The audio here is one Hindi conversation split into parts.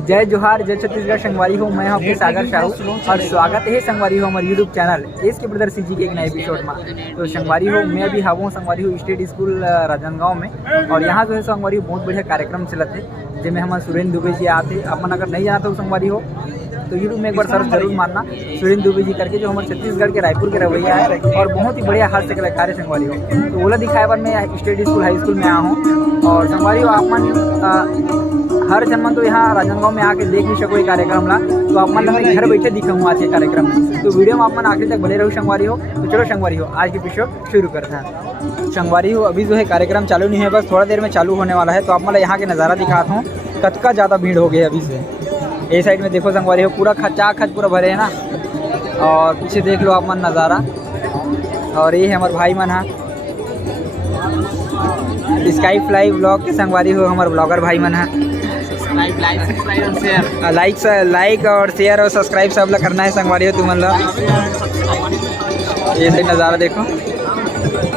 जय जोहार, जय छत्तीसगढ़। संगवारी हो, मैं आपके सागर शाहू और स्वागत है संगवारी हो हमारे यूट्यूब चैनल एस के ब्रदर सीजी के एक नए एपिसोड में। तो संगवारी हो, मैं अभी हूँ संगवारी हो स्टेट स्कूल राजनांदगांव में, और यहाँ जो है संगवारी हो बहुत बढ़िया कार्यक्रम चलते है, जिसमें हमारे सुरेंद्र दुबे जी आते। अपन अगर नहीं जानते हो संगवारी हो तो यूट्यूब में एक बार सर्च जरूर मारना, सुरेंद्र दुबे जी करके, जो हमारे छत्तीसगढ़ के रायपुर के रवैया है और बहुत ही बढ़िया हास्य कलाकार है संगवारी हो। तो ओला दिखाए बार मैं स्टेट स्कूल हाई स्कूल में आया हूँ, और संगवारी हो आप मन हर जन्म तो यहाँ राजनांदगांव में आके देख नहीं सको ये कार्यक्रम ला, तो आप मन मैं घर बैठे दिखाऊँ आज ये कार्यक्रम में। तो वीडियो में आप मन आखिर तक बने रहो संगवारी हो। तो चलो संगवारी हो, आज की एपिसोड शुरू करते हैं। संगवारी हो अभी जो है कार्यक्रम चालू नहीं है, बस थोड़ा देर में चालू होने वाला है। तो आप मतलब यहाँ के नज़ारा दिखाता हूँ, कतका ज़्यादा भीड़ हो गई अभी से। ये साइड में देखो संगवारी हो, पूरा खचा खच पूरा भरे है ना, और पीछे देख लो आप मन नज़ारा। और ये है हमारे भाई मन है स्काई फ्लाई ब्लॉग के संगवारी हो, हमारे ब्लॉगर भाई मन है। लाइक और शेयर और सब्सक्राइब सब लोग करना है संगवारी हो तुम लोग। ये सही नज़ारा देखो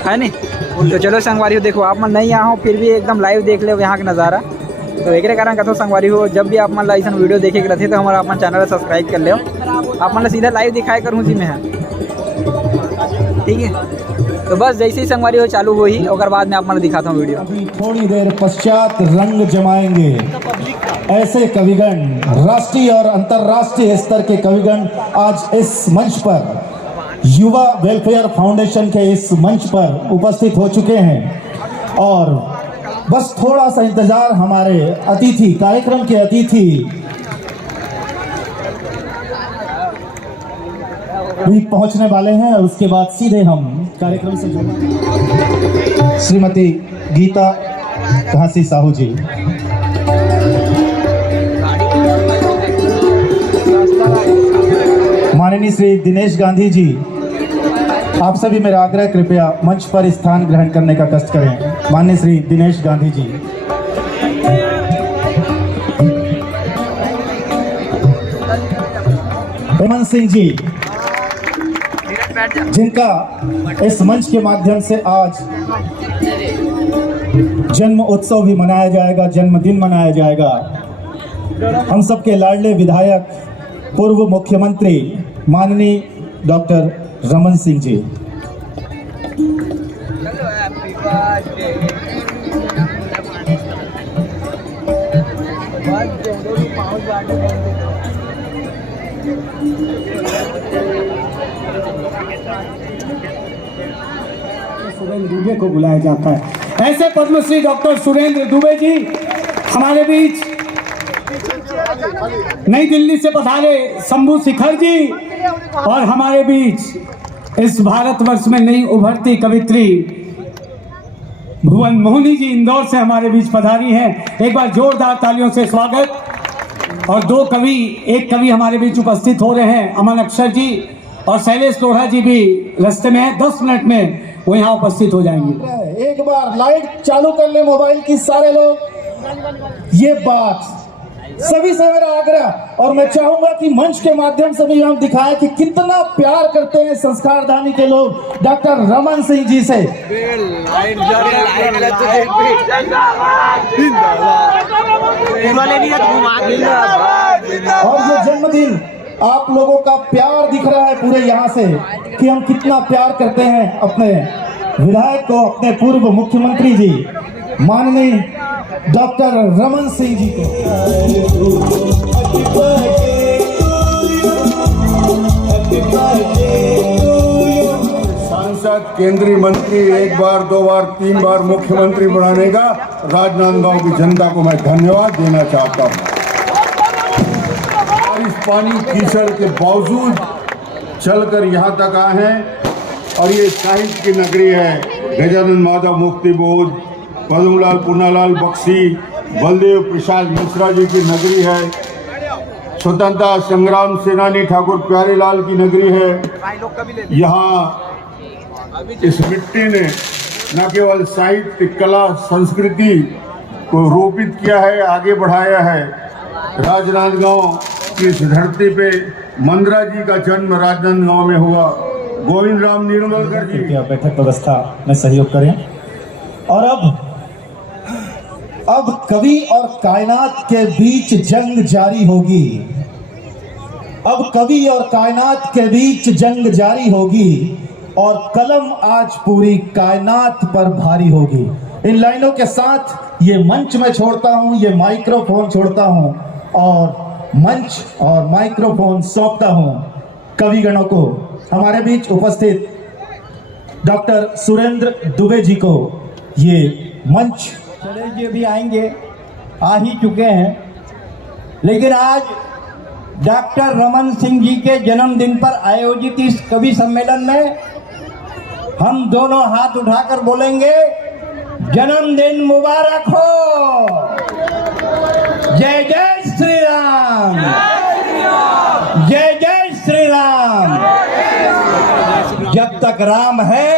है नी। तो चलो संगवारी हो देखो, आप मन नहीं यहाँ हो फिर भी एकदम लाइव देख ले यहाँ का नज़ारा। तो एक कारण कहते हो संगवारी हो, जब भी आप मन ऐसा वीडियो देखे के रहते तो हमारा अपना चैनल सब्सक्राइब कर ले। आप मन सीधा लाइव दिखाया करूँ जी में है, ठीक है। तो बस जैसे ही संगवारी हो चालू हो ही, और बाद में आप मन दिखाता हूँ वीडियो। अभी थोड़ी देर पश्चात रंग जमाएंगे ऐसे कविगण, राष्ट्रीय और अंतर्राष्ट्रीय स्तर के कविगण आज इस मंच पर, युवा वेलफेयर फाउंडेशन के इस मंच पर उपस्थित हो चुके हैं। और बस थोड़ा सा इंतजार, हमारे अतिथि, कार्यक्रम के अतिथि भी पहुंचने वाले हैं, और उसके बाद सीधे हम कार्यक्रम से जुड़ेंगे। श्रीमती गीता घासी साहू जी, माननीय श्री दिनेश गांधी जी, आप सभी मेरा आग्रह, कृपया मंच पर स्थान ग्रहण करने का कष्ट करें। माननीय श्री दिनेश गांधी जी, रमन सिंह जी, जिनका इस मंच के माध्यम से आज जन्म उत्सव भी मनाया जाएगा, जन्मदिन मनाया जाएगा। हम सबके लाडले विधायक, पूर्व मुख्यमंत्री माननीय डॉक्टर रमन सिंह जी। सुरेंद्र दुबे को बुलाया जाता है। ऐसे पद्मश्री डॉक्टर सुरेंद्र दुबे जी हमारे बीच, नई दिल्ली से पधारे शंभू शिखर जी, और हमारे बीच इस भारतवर्ष में नई उभरती कवित्री भुवन मोहनी जी इंदौर से हमारे बीच पधारी हैं। एक बार जोरदार तालियों से स्वागत। और दो कवि, एक कवि हमारे बीच उपस्थित हो रहे हैं, अमन अक्षर जी और शैलेश लोढ़ा जी भी रास्ते में है, 10 मिनट में वो यहाँ उपस्थित हो जाएंगे। एक बार लाइट चालू कर ले मोबाइल की सारे लोग। ये बात सभी से मेरा आग्रह, और मैं चाहूंगा कि मंच के माध्यम से भी हम दिखाएं कि कितना प्यार करते हैं संस्कारधानी के लोग डॉक्टर रमन सिंह जी से। और ये जन्मदिन आप लोगों का प्यार दिख रहा है पूरे यहाँ से, कि हम कितना प्यार करते हैं अपने विधायक को, अपने पूर्व मुख्यमंत्री जी माननीय डॉक्टर रमन सिंह जी को। सांसद, केंद्रीय मंत्री, एक बार, दो बार, 3 बार मुख्यमंत्री बनाने का राजनांदगांव की जनता को मैं धन्यवाद देना चाहता हूँ। और इस पानी कीचड़ के बावजूद चलकर यहाँ तक आए हैं, और ये साहित्य की नगरी है। गजानन माधव मुक्ति बोध, पद्मलाल पुन्नालाल बख्शी, बलदेव प्रसाद मिश्रा जी की नगरी है। स्वतंत्रता संग्राम सेनानी ठाकुर प्यारेलाल की नगरी है। यहाँ इस मिट्टी ने न केवल साहित्य, कला, संस्कृति को रोपित किया है, आगे बढ़ाया है। राजनांदगांव की इस धरती पे मंद्रा जी का जन्म राजनांदगांव में हुआ। गोविंद राम निर्मलकर जी बैठक व्यवस्था में सहयोग करें। और अब अब कवि और कायनात के बीच जंग जारी होगी। अब कवि और कायनात के बीच जंग जारी होगी और कलम आज पूरी कायनात पर भारी होगी। इन लाइनों के साथ ये मंच में छोड़ता हूं, ये माइक्रोफोन छोड़ता हूं और मंच और माइक्रोफोन सौंपता हूं कविगणों को। हमारे बीच उपस्थित डॉक्टर सुरेंद्र दुबे जी को ये मंच। सुरेश जी भी आएंगे, आ ही चुके हैं, लेकिन आज डॉक्टर रमन सिंह जी के जन्मदिन पर आयोजित इस कवि सम्मेलन में हम दोनों हाथ उठाकर बोलेंगे, जन्मदिन मुबारक हो। जय जय श्री राम, जय जय श्री राम। जब तक राम है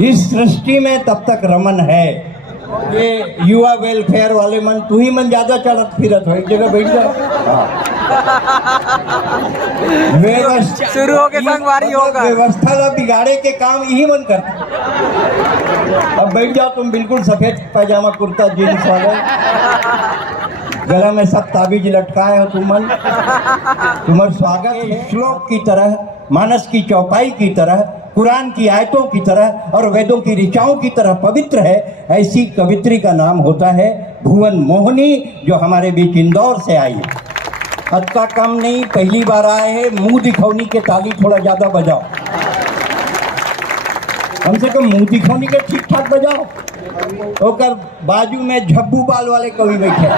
इस सृष्टि में तब तक रमन है। ये युवा वेलफेयर वाले मन, तू ही मन ज्यादा चलत फिरत हो, एक जगह बैठ जाओ। शुरू हो के संगवारी होगा। व्यवस्था ला बिगाड़े के काम यही मन करता। अब बैठ जाओ तुम, बिल्कुल सफेद पैजामा कुर्ता जीन्स वाले, गला में सब ताबीज लटकाए हो तुमन। तुम्हारा स्वागत है। श्लोक की तरह, मानस की चौपाई की तरह, कुरान की आयतों की तरह और वेदों की ऋचाओं की तरह पवित्र है, ऐसी कवित्री का नाम होता है भुवन मोहिनी, जो हमारे बीच इंदौर से आई है। हद का कम नहीं, पहली बार आए हैं। मुंह दिखौनी के ताली थोड़ा ज्यादा बजाओ, कम से कम मुंह दिखौनी के ठीक ठाक बजाओ। ओकर बाजू में झब्बू बाल वाले कवि बैठे हैं,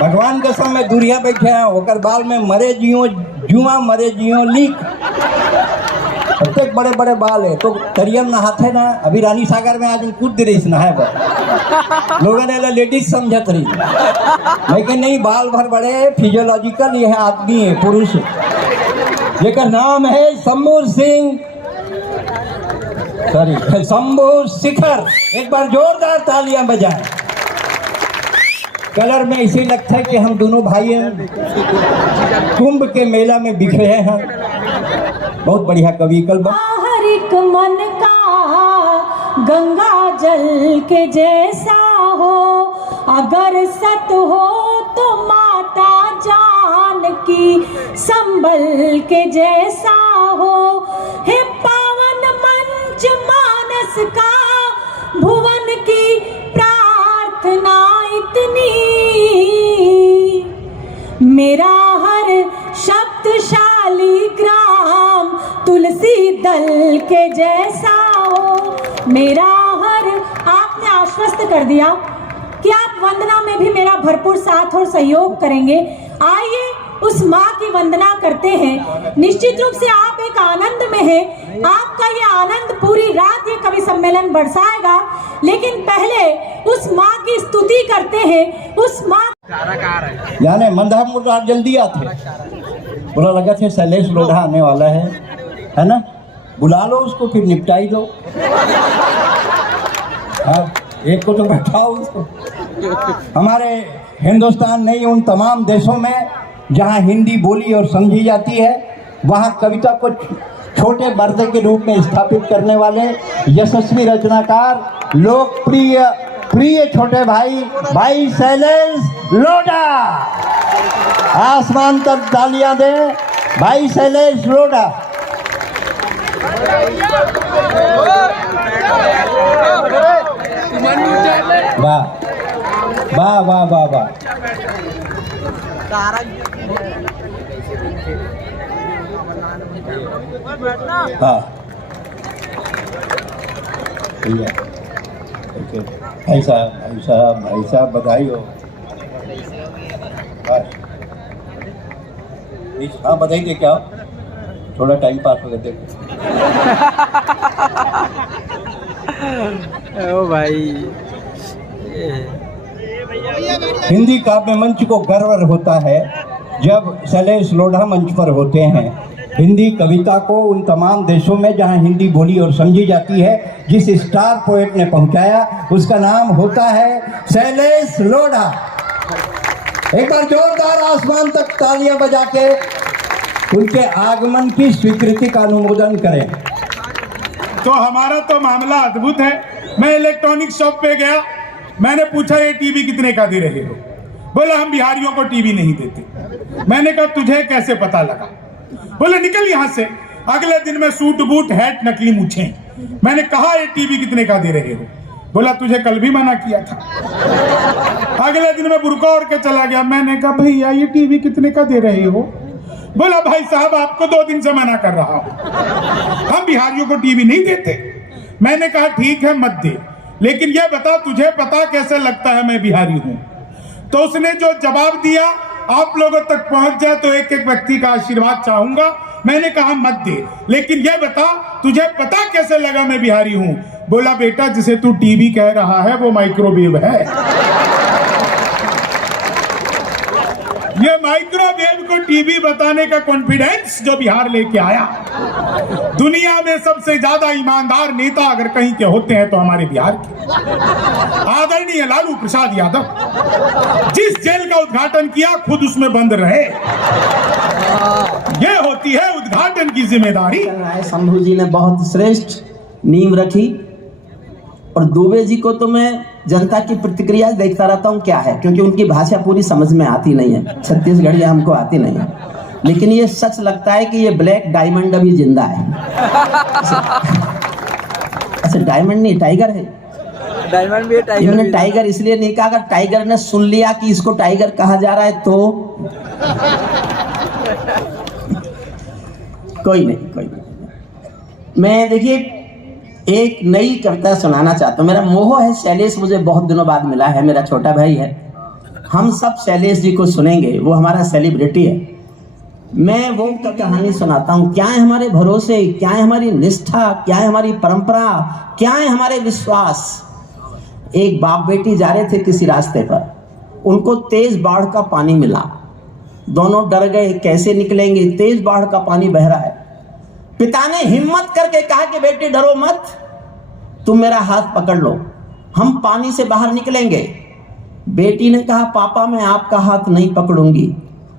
भगवान के समय दुरिया बैठे हैं, ओकर बाल में मरे जियो जुआ, मरे जियो लीक, प्रत्येक बड़े बड़े बाल है। तो तरियम नहाते ना, अभी रानी सागर में आज कूद रही नहाए पर लोगों ने लेडीज समझत रही, लेकिन नहीं, बाल भर बड़े फिजियोलॉजिकल यह आदमी है, पुरुष है, जिसका नाम है शंभू सिंह, सॉरी शंभू शिखर। एक बार जोरदार तालियां बजाएं। कलर में इसी लगता है कि हम दोनों भाई हैं, कुंभ के मेला में बिखरे हैं। बहुत बढ़िया कवि। कल हर एक मन का गंगा जल के जैसा हो, अगर सत हो तो माता जानकी संबल के जैसा हो। हे पावन मंच मानस का, भुवन की प्रार्थना इतनी, मेरा हर शक्तिशाली ग्राम तुलसी दल के जैसा हो। मेरा हर, आपने आश्वस्त कर दिया कि आप वंदना में भी मेरा भरपूर साथ और सहयोग करेंगे। आइए उस माँ की वंदना करते हैं। निश्चित रूप से आप एक आनंद में हैं, आपका ये आनंद पूरी रात ये कवि सम्मेलन बरसाएगा, लेकिन पहले उस माँ की स्तुति करते हैं। उस माँ यानी मंदा मुर्दा जल्दी आते, बुरा लगा थे शैलेश लोढ़ा आने वाला है ना, बुला लो उसको, फिर निपटाई दो। हाँ, एक को तो बैठाओ उसको। हमारे हिंदुस्तान नहीं, उन तमाम देशों में जहाँ हिंदी बोली और समझी जाती है, वहाँ कविता को छोटे पर्दे के रूप में स्थापित करने वाले यशस्वी रचनाकार, लोकप्रिय प्रिय छोटे भाई शैलेश लोढ़ा। आसमान तक तालियां दे भाई शैलेश लोढ़ा। वाह वाह वाह वाह वाह। हाँ भाई साहब बधाई हो। हाँ बधाई दे क्या, थोड़ा टाइम पास हो गया। ओ भाई, हिंदी काव्य मंच को गर्व होता है जब शैलेश लोढ़ा मंच पर होते हैं। हिंदी कविता को उन तमाम देशों में जहां हिंदी बोली और समझी जाती है, जिस स्टार पोएट ने पहुंचाया, उसका नाम होता है शैलेश लोढ़ा। एक बार जोरदार आसमान तक तालियां बजा के उनके आगमन की स्वीकृति का अनुमोदन करें। तो हमारा तो मामला अद्भुत है। मैं इलेक्ट्रॉनिक शॉप पे गया, मैंने पूछा ये टीवी कितने का दे रहे हो? बोला हम बिहारियों को टीवी नहीं देते। मैंने कहा तुझे कैसे पता लगा? बोले निकल यहां से। अगले दिन में सूट बूट हैट नकली मूछें। मैंने कहा ये टीवी कितने का दे रहे हो? बोला तुझे कल भी मना किया था। अगले दिन में बुर्का ओढ़ के चला गया। मैंने कहा भैया ये टीवी कितने का दे रहे हो? बोला भाई साहब आपको 2 दिन से मना कर रहा हूं, हम बिहारियों को टीवी नहीं देते। मैंने कहा ठीक है मत दे, लेकिन यह बता तुझे पता कैसे लगता है मैं बिहारी हूं? तो उसने जो जवाब दिया आप लोगों तक पहुंच जाए तो एक एक व्यक्ति का आशीर्वाद चाहूंगा। मैंने कहा मत दे, लेकिन यह बता तुझे पता कैसे लगा मैं बिहारी हूं? बोला बेटा जिसे तू टीवी कह रहा है वो माइक्रोवेव है। ये माइक्रोवेव को टीवी बताने का कॉन्फिडेंस जो बिहार लेके आया। दुनिया में सबसे ज्यादा ईमानदार नेता अगर कहीं के होते हैं तो हमारे बिहार के आदरणीय लालू प्रसाद यादव। जिस जेल का उद्घाटन किया खुद उसमें बंद रहे। ये होती है उद्घाटन की जिम्मेदारी। शंभू जी ने बहुत श्रेष्ठ नींव रखी और दुबे जी को तो मैं जनता की प्रतिक्रिया देखता रहता हूँ क्या है, क्योंकि उनकी भाषा पूरी समझ में आती नहीं है, छत्तीसगढ़ी हमको आती नहीं है। लेकिन ये सच लगता है कि ये ब्लैक डायमंड अभी जिंदा है। अच्छा डायमंड नहीं टाइगर है। डायमंड भी है, टाइगर इन्होंने भी है। टाइगर इसलिए नहीं कहा, अगर टाइगर ने सुन लिया कि इसको टाइगर कहा जा रहा है तो कोई नहीं। मैं देखिए एक नई कविता सुनाना चाहता हूँ। मेरा मोह है शैलेश मुझे बहुत दिनों बाद मिला है, मेरा छोटा भाई है। हम सब शैलेश जी को सुनेंगे, वो हमारा सेलिब्रिटी है। मैं वो कहानी सुनाता हूँ। क्या है हमारे भरोसे, क्या है हमारी निष्ठा, क्या है हमारी परंपरा, क्या है हमारे विश्वास। एक बाप बेटी जा रहे थे किसी रास्ते पर, उनको तेज बाढ़ का पानी मिला। दोनों डर गए, कैसे निकलेंगे, तेज बाढ़ का पानी बह रहा है। पिता ने हिम्मत करके कहा कि बेटी डरो मत, तुम मेरा हाथ पकड़ लो, हम पानी से बाहर निकलेंगे। बेटी ने कहा पापा मैं आपका हाथ नहीं पकड़ूंगी,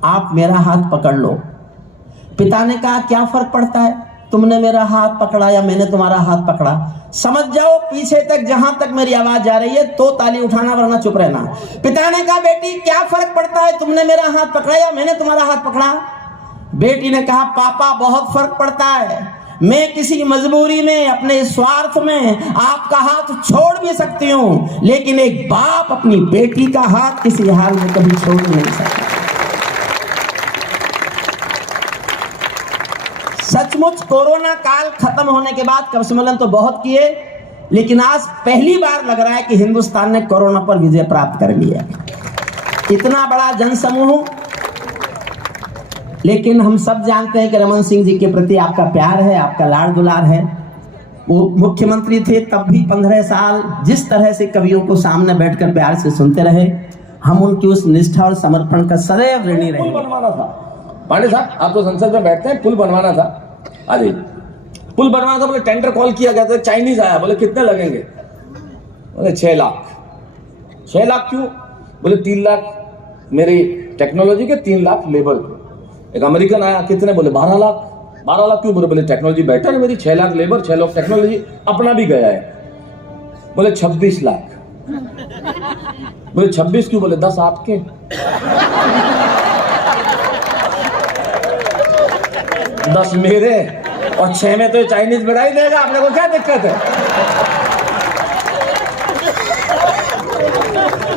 आप मेरा हाथ पकड़ लो। पिता ने कहा क्या फर्क पड़ता है, तुमने मेरा हाथ पकड़ा या मैंने तुम्हारा हाथ पकड़ा, समझ जाओ पीछे तक जहां तक मेरी आवाज जा रही है तो ताली उठाना वरना चुप रहना। पिता ने कहा बेटी क्या फर्क पड़ता है, तुमने मेरा हाथ पकड़ा या मैंने तुम्हारा हाथ पकड़ा। बेटी ने कहा पापा बहुत फर्क पड़ता है, मैं किसी मजबूरी में अपने स्वार्थ में आपका हाथ छोड़ भी सकती हूं, लेकिन एक बाप अपनी बेटी का हाथ किसी हाल में कभी छोड़ नहीं सकता। सचमुच कोरोना काल खत्म होने के बाद कवि सम्मेलन तो बहुत किए, लेकिन आज पहली बार लग रहा है कि हिंदुस्तान ने कोरोना पर विजय प्राप्त कर लिया। इतना बड़ा जनसमूह, लेकिन हम सब जानते हैं कि रमन सिंह जी के प्रति आपका प्यार है, आपका लाड़ दुलार है। वो मुख्यमंत्री थे तब भी 15 साल जिस तरह से कवियों को सामने बैठकर प्यार से सुनते रहे, हम उनकी उस निष्ठा और समर्पण का सदैव ऋणी रहे। पुल बनवाना था पांडे साहब, आप तो संसद में बैठते हैं, पुल बनवाना था। अरे पुल बनवाना था, बोले टेंडर कॉल किया गया था, चाइनीज आया, बोले कितने लगेंगे, बोले 6 लाख। 6 लाख क्यों, बोले 3 लाख मेरी टेक्नोलॉजी के, 3 लाख लेबर के। एक अमेरिकन आया, कितने, बोले 12 लाख। 12 लाख क्यों, बोले टेक्नोलॉजी बेटर है मेरी, 6 लाख लेबर 6 लाख टेक्नोलॉजी, अपना भी गया है। बोले 26 लाख। बोले 26 क्यों, बोले 10 आपके। 10 मेरे और 6 में तो चाइनीज बढ़ा ही देगा, आपने को क्या दिक्कत है।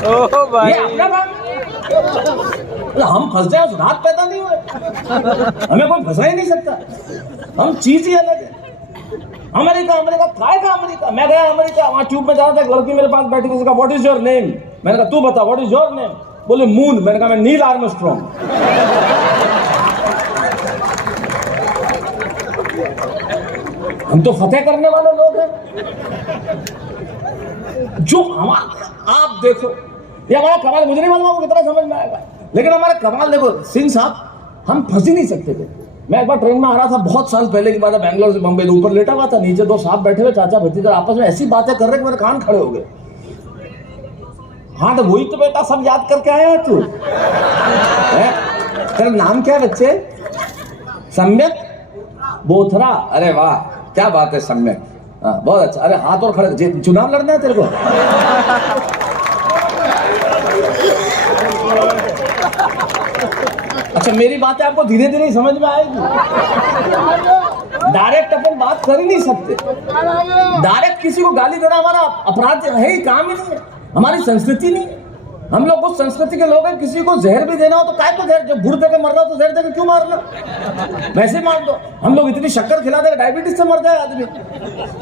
ओह भाई, ये अपना काम, हम फंस जाए, रात पैदा नहीं हुए, हमें कोई फंसा ही नहीं सकता, हम चीज ही अलग है। अमेरिका, अमेरिका काय का अमेरिका, मैं गया अमेरिका, वहां ट्यूब में जा रहा था, एक लड़की मेरे पास बैठी थी, उसका व्हाट इज योर नेम, मैंने कहा तू बता व्हाट इज योर नेम, बोले मून, मैंने कहा मैं नील आर्मस्ट्रॉन्ग। हम तो फतेह करने वाले लोग हैं। जो हमारा, आप देखो ये हमारा कमाल, मुझे नहीं मालूम कितना समझ में आएगा, लेकिन हमारा कमाल देखो सिंह साहब, हम फंस ही नहीं सकते थे। मैं एक बार ट्रेन में आ रहा था, बहुत साल पहले की बात है, बैंगलोर से बम्बई, ऊपर लेटा हुआ था, नीचे 2 साहब बैठे हुए चाचा भतीजा, आपस में ऐसी बातें कर रहे कि मेरे कान खड़े हो गए। हाँ तो वही तो बेटा सब याद करके आया है तू। तेरा नाम क्या है बच्चे, सम्यक बोथरा, अरे वाह क्या बात है सम्यक, हाँ बहुत अच्छा। अरे हाथ और खड़े, चुनाव लड़ना है तेरे को। अच्छा मेरी बातें आपको धीरे धीरे समझ में आएगी। डायरेक्ट अपन बात कर ही नहीं सकते। डायरेक्ट किसी को गाली देना हमारा अपराध है ही, काम ही नहीं है, हमारी संस्कृति नहीं है। हम लोग उस संस्कृति के लोग हैं, किसी को जहर भी देना हो तो काय को जहर, जब गुड़ देकर मर रहा हो तो जहर देकर क्यों मारना, वैसे मार दो। हम लोग इतनी शक्कर खिला देंगे डायबिटीज से मर जाए आदमी,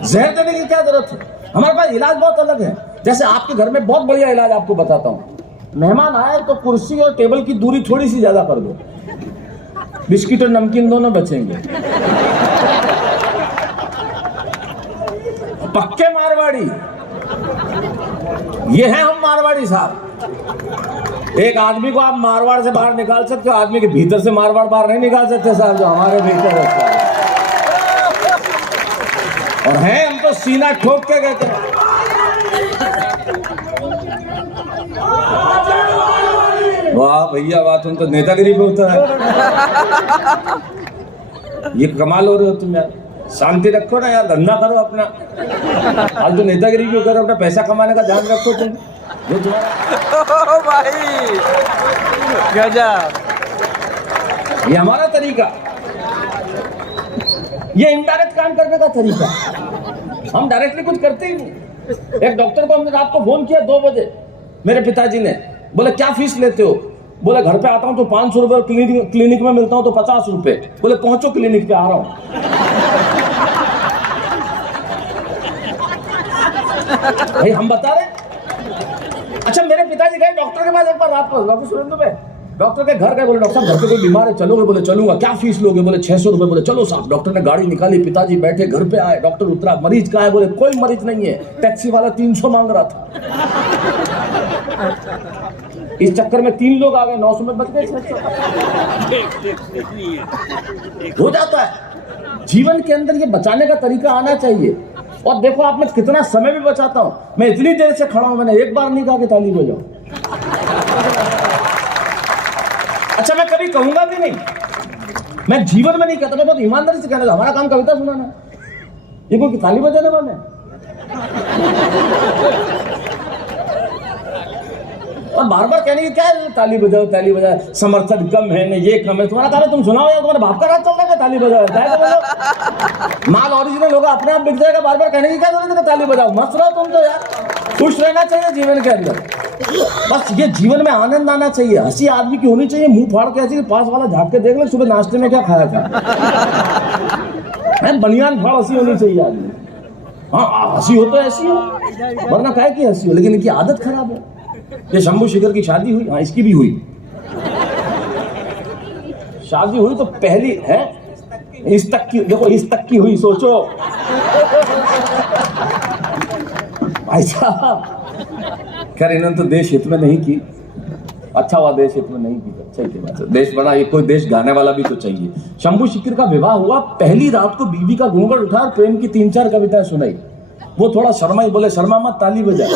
जहर देने की क्या जरूरत है। हमारे पास इलाज बहुत अलग है। जैसे आपके घर में बहुत बढ़िया इलाज आपको बताता हूँ, मेहमान आए तो कुर्सी और टेबल की दूरी थोड़ी सी ज्यादा कर दो, बिस्किट और नमकीन दोनों बचेंगे। पक्के मारवाड़ी ये हैं हम मारवाड़ी साहब। एक आदमी को आप मारवाड़ से बाहर निकाल सकते हो, आदमी के भीतर से मारवाड़ बाहर नहीं निकाल सकते साहब, जो हमारे भीतर है। और हैं हम तो सीना ठोक के कहते हैं। वाह भैया वाह, तुम तो नेतागिरी पे होता है। ये कमाल हो रहे हो तुम यार, शांति रखो ना यार, धंधा करो अपना। आज तो नेतागिरी क्यों करो, अपना पैसा कमाने का ध्यान रखो तुम। जो तुम्हारा भाई गजब, ये हमारा तरीका, ये इनडायरेक्ट काम करने का तरीका। हम डायरेक्टली कुछ करते ही नहीं। एक डॉक्टर को हमने रात को फोन किया 2 बजे, मेरे पिताजी ने बोले क्या फीस लेते हो, बोले घर पे आता हूं तो 500 रुपए, क्लिनिक में मिलता हूं तो 50 रुपए। बोले पहुंचो क्लिनिक पे, आ रहा हूं। भाई हम बता रहे। अच्छा मेरे पिताजी गए डॉक्टर के पास एक बार रात को, डॉक्टर सुरेंद्र पे, डॉक्टर के घर गए, बोले डॉक्टर साहब घर पे कोई बीमार है, चलोगे? बोले चलूंगा। क्या फीस लोगे? बोले 600 रुपए। बोले चलो साहब। डॉक्टर ने गाड़ी निकाली, पिताजी बैठे, घर पे आए, डॉक्टर उतरा, मरीज कहाँ है? बोले कोई मरीज नहीं है, टैक्सी वाला 300 मांग रहा था। इस चक्कर में 3 लोग आ गए, 900 में बच गए 600। हो जाता है। जीवन के अंदर ये बचाने का तरीका आना चाहिए। और देखो आप मैं कितना समय भी बचाता हूं, मैं इतनी देर से खड़ा हूं, मैंने एक बार नहीं कहा कि ताली बजाओ। अच्छा मैं कभी कहूंगा भी नहीं, मैं जीवन में नहीं कहता, मैं बहुत ईमानदारी से कहना, हमारा काम कविता सुनाना, ये कोई ताली बजाने वाले। और बार बार कहने की क्या है, ताली बजाओ ताली बजाओ, समर्थन कम है ना, ये कम है। तुम्हारा काम है तुम सुनाओ यार, तुम्हारे बाप का राज चल रहा है, ताली बजाओ। माल ओरिजिनल होगा, अपने आप बिक जाएगा, बार बार कहने की क्या जरूरत है, ताली बजाओ। मस्त रहो तुम तो यार, खुश रहना चाहिए जीवन के अंदर। बस ये जीवन में आनंद आना चाहिए, हंसी आदमी की होनी चाहिए, मुंह फाड़ के ऐसी पास वाला झाँक के देख ले सुबह नाश्ते में क्या खाया था, बनियान फाड़ हंसी होनी चाहिए आदमी। हाँ हंसी हो तो ऐसी हो, वरना काहे की हंसी हो, लेकिन इनकी आदत खराब है। ये शंभू शिखर की शादी हुई, हाँ इसकी भी हुई, शादी हुई तो पहली है इस तक की, देखो इस तक की हुई, सोचो भाई साहब। खैर इन्होंने तो देश हित में नहीं की, अच्छा हुआ देश हित में नहीं की, अच्छा ही बात है, देश बना, ये कोई देश गाने वाला भी तो चाहिए। शंभू शिखर का विवाह हुआ, पहली रात को बीवी का घूंघट उठा और प्रेम की 3-4 कविताएं सुनाई। वो थोड़ा शर्मा ही, बोले शर्मा मत, ताली बजा।